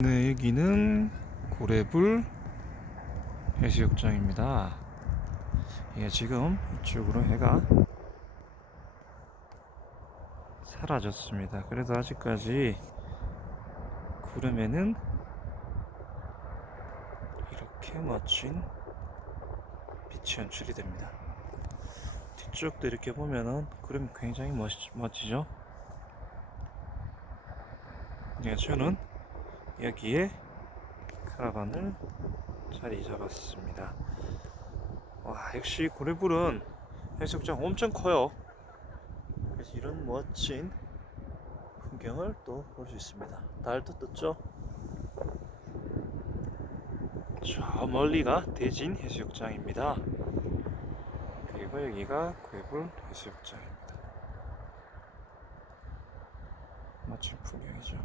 네, 여기는 고래불 해수욕장입니다. 예, 지금 이쪽으로 해가 사라졌습니다. 그래도 아직까지 구름에는 이렇게 멋진 빛이 연출이 됩니다. 뒤쪽도 이렇게 보면은 구름이 굉장히 멋, 멋지죠? 예, 저는 여기에 카라반을 자리 잡았습니다. 와, 역시 고래불은 해수욕장 엄청 커요. 그래서 이런 멋진 풍경을 또 볼 수 있습니다. 달도 떴죠? 저 멀리가 대진 해수욕장입니다. 그리고 여기가 고래불 해수욕장입니다. 멋진 풍경이죠.